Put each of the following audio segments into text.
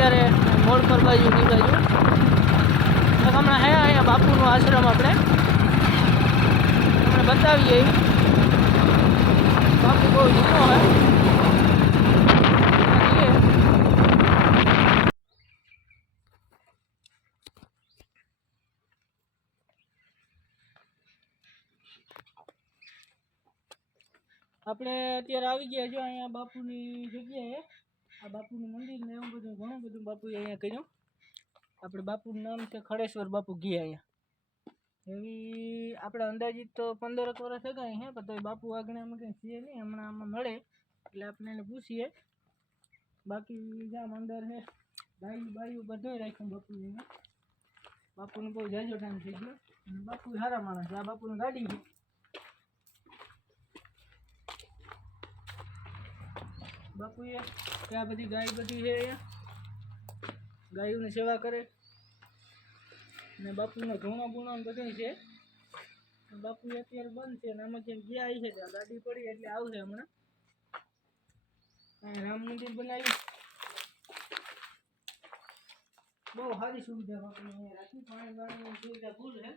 અત્યારે મોડ પર બાજુની બાજુ હમણાં હે અહીંયા બાપુનો આશ્રમ આપણે બતાવીએ. બાપુ બહુ જૂનો હે. આપણે અત્યારે આવી ગયા છો અહીંયા બાપુની જગ્યાએ. આ બાપુનું મંદિર ને એવું બધું ઘણું બધું બાપુએ અહીંયા કર્યું. આપણે બાપુનું નામ છે ખડેશ્વર બાપુ ગયા અહીંયા. એવી આપણે અંદાજિત તો 15 વર્ષ થઈ ગયા હે, પણ તો બાપુ આગળમાં કંઈ છે નહીં. હમણાં આમાં મળે એટલે આપણે એને પૂછીએ. બાકી જામ અંદર છે ગાયું બાયું બધું રાખ્યું બાપુએ અહીંયા. બાપુને બહુ જાજો ટાઈમ થઈ ગયો અને બાપુ સારા માણસ છે. આ બાપુની ગાડી છે. બાપુએ આ બધી ગાય બધી છે અહીંયા, ગાયોની સેવા કરે ને બાપુને ઘઉણા બુણા બધું છે. બાપુ અત્યારે બંધ છે ને આમાં જેમ ગયા છે ત્યાં ગાડી પડી એટલે આવશે હમણાં. રામ મંદિર બનાવ્યું, બહુ સારી સુવિધા બાપુને અહીંયા રાખી. પાણી પાણીની સુવિધા ફૂલ છે.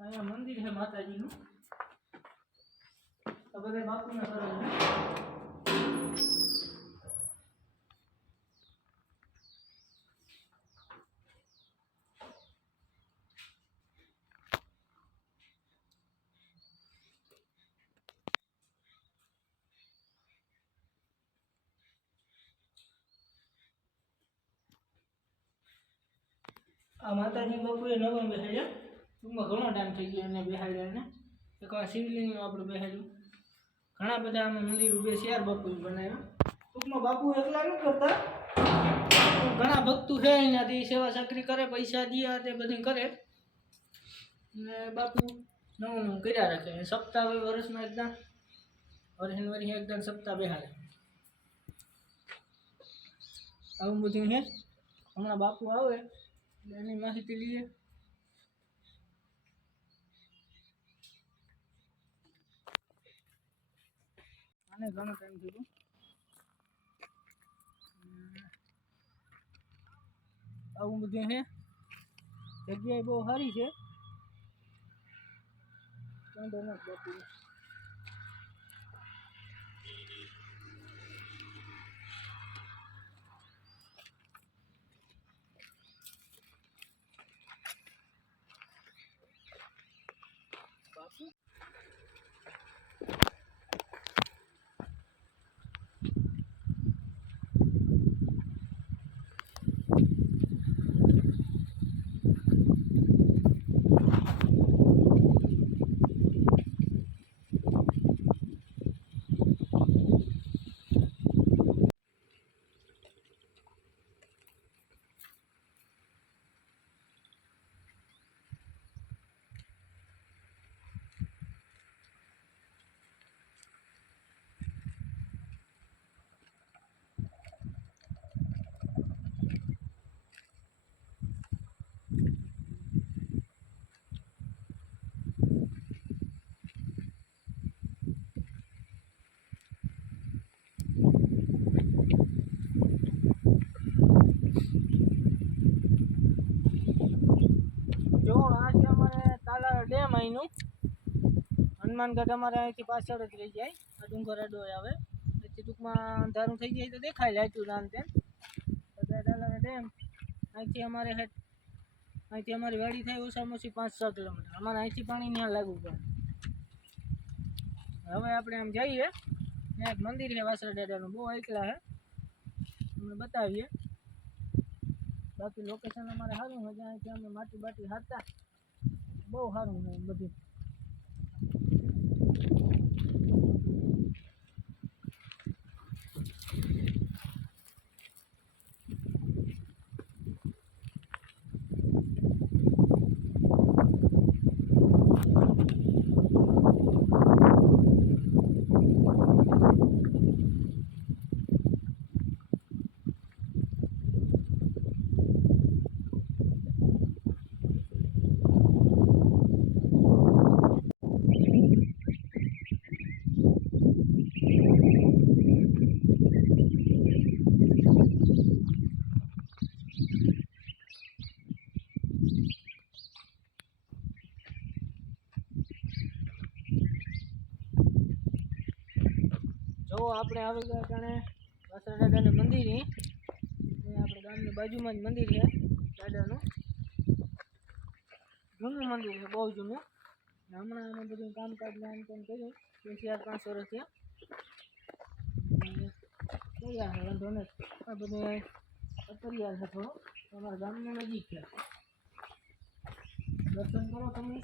અહીંયા મંદિર છે માતાજીનું. આ બધા બાપુના કરે છે. આ માતાજી બાપુએ નવા બેહાડ્યા. ટૂંકમાં ઘણો ટાઈમ થઈ ગયો એને બેહાડ્યા એને. એક વાર શિવલિંગનું આપણે બેહાડ્યું. ઘણા બધા આમાં મંદિર ઉભે શિયાર બાપુએ બનાવ્યા. ટૂંકમાં બાપુ એકલા નથી કરતા, ઘણા ભક્તો છે એનાથી સેવા ચાકરી કરે, પૈસા દિયા તે બધું કરે ને બાપુ નવું નવું કર્યા રાખે. સપ્તાહ વર્ષમાં એકદમ વર્ષ એકદમ સપ્તાહ બેહાડે. આવું બધું છે. હમણાં બાપુ આવે એની માહિતી લઈએ. આને ઘણો ટાઈમ થયો. આવું બધું છે. જગ્યાએ બહુ સારી છે. બાપુ ડેમ અહીંનું હનુમાનગઢ અમારે અહીંથી પાછળ જ રહી જાય. આ ડુંગર અડો આવે પછી ટૂંકમાં અંધારું થઈ જાય તો દેખાય લાઈટું નામ તેમ. ડેમ અહીંથી અમારી વાડી થાય ઓછામાં ઓછી 5-6 કિલોમીટર. અમારે અહીંથી પાણી ત્યાં લાગવું પડે. હવે આપણે આમ જઈએ ત્યાં એક મંદિર છે વાસરા દાદાનું, બહુ એકલા છે, તમને બતાવીએ. બાકી લોકેશન અમારે સારું છે. અહીંથી અમે માટી બાટી હાથતા બહુ સારું છે બધું. આપણે આવી ગયા જાણે વાસણા દાદાના મંદિરે. અહીંયા આપણે ગામની બાજુમાં જ મંદિર છે દાદાનું. જૂનું મંદિર છે, બહુ જૂનું. ને હમણાં આમાં બધું કામકાજ ને આમ તેમ કર્યું 4-5 વર્ષ થયા. તૈયાર છે, વાંધો નથી. આ બધું તૈયાર છે થોડો. તમારા ગામની નજીક છે. દર્શન કરો તમે.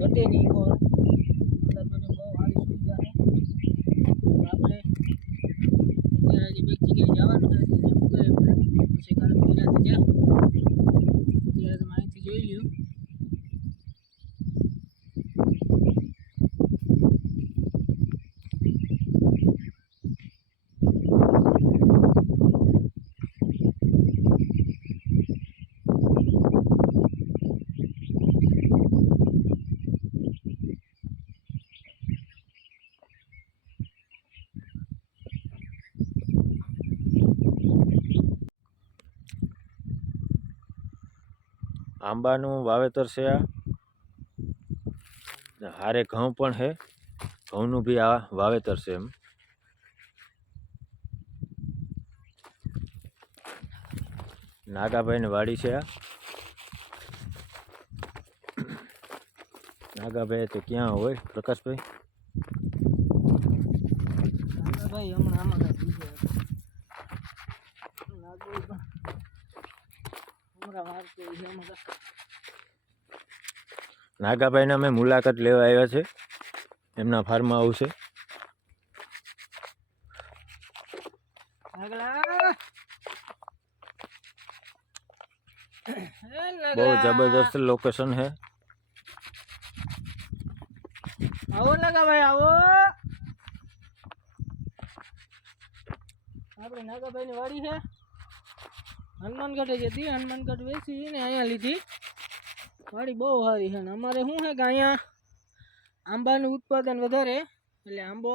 ઘટે નહીં પણ અંદર બધું બહુ સારી સુવિધા છે. આપણે અત્યારે હજી એક જગ્યાએ જવાનું છે ત્યાં પૂગાય પછી કાલે ગુજરાત જ્યાં અત્યારે તમે અહીંથી જોઈ લ્યો. આંબાનું વાવેતર છે આ. હારે ઘઉં પણ છે. ઘઉંનું બી આ વાવેતર છે. એમ નાગાભાઈની વાડી છે આ. નાગાભાઈ તો ક્યાં હોય પ્રકાશભાઈ? ભાઈ હમણાં આમાં કાંઈ બીજો નાગોઈ પણ હમણાં વાર તો એમાં નાગાભાઈને અમે મુલાકાત લેવા આવ્યા છે. એમના ફાર્મ હાઉસ છે. બહુ જબરદસ્ત લોકેશન છે. આવો નાગા ભાઈ આવો. આપણે નાગાભાઈ ની વાડી છે. હનુમાનગઢ જતી હનુમાનગઢ વેચી ને અહીંયા લીધી. વાડી બહુ સારી છે. ને અમારે શું છે કે અહીંયા આંબાનું ઉત્પાદન વધારે એટલે આંબો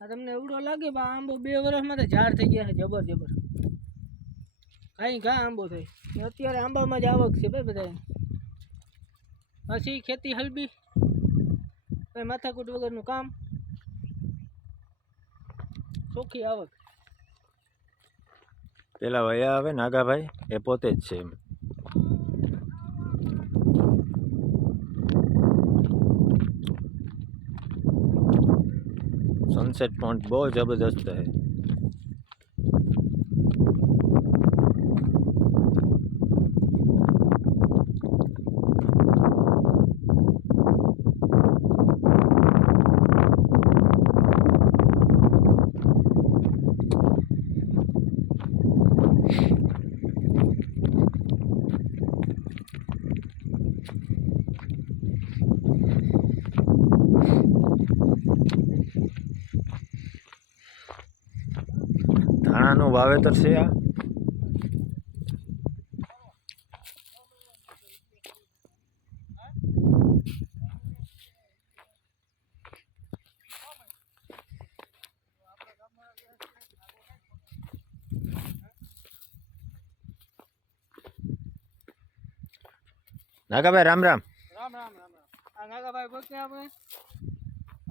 આ તમને એવડો લાગે પણ આંબો 2 વર્ષમાં તો ઝાડ થઈ ગયા છે જબર. કાંઈ આંબો થઈ. અત્યારે આંબામાં જ આવક છે ભાઈ બધા. પછી ખેતી હલબી કંઈ માથાકૂટ વગરનું કામ, ચોખ્ખી આવક. પેલા વયા આવે નાગાભાઈ એ પોતે જ છે. એમ સનસેટ પોઈન્ટ બહુ જબરદસ્ત છે. ધાણાનું વાવેતર છે આ. નાગાભાઈ રામ રામ. રામ રામ રામ રામ. આ નાગાભાઈ બોલते આપણે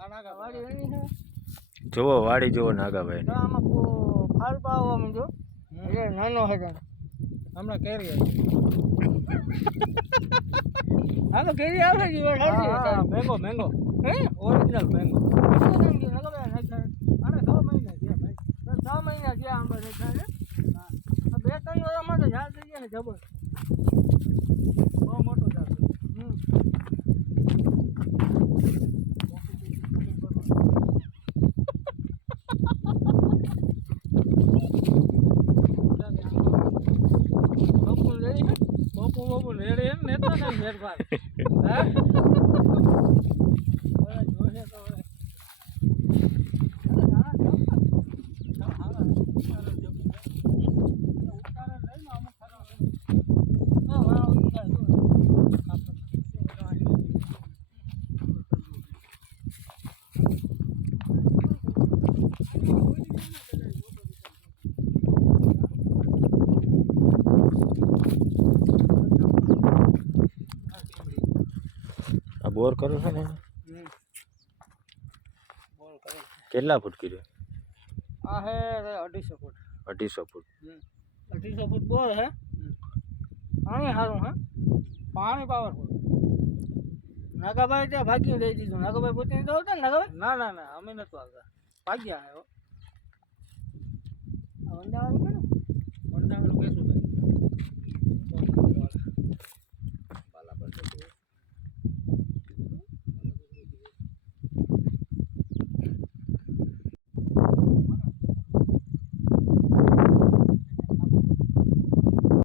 વાડી એની છે. જોવો વાડી જોવો નાગાભાઈ તો આમાં ફાલ પાવા માંડ્યો એટલે નાનો છે તને હમણાં કેરી હા તો કેરી આવે છે મેંગો મેંગો હે ઓરિજિનલ મેંગો અરે 6 મહિના થયા ભાઈ 6 મહિના થયા આંબા રેખા ને 2-3 વર્ષમાં તો ઝાડ થઈ ગયા ને જબર બહુ મોટું ઝાડ બાપુ રેડી એમ ને તો ને ફેરફાર હે જોશે તો આ બોર કરો છો ને બોલ કરે કેટલા ફૂટ કર્યો આ હે 250 ફૂટ 250 ફૂટ 250 ફૂટ બોર હે પાણી સારું હે પાણી પાવરફુલ નાગાભાઈ ત્યાં ભાગી દઈ દીધું નાગાભાઈ પોતે તો આવતા ને નાગાભાઈ ના ના ના અમે નતું આવતા ભાગ્યા આવ્યો અમદાવાદ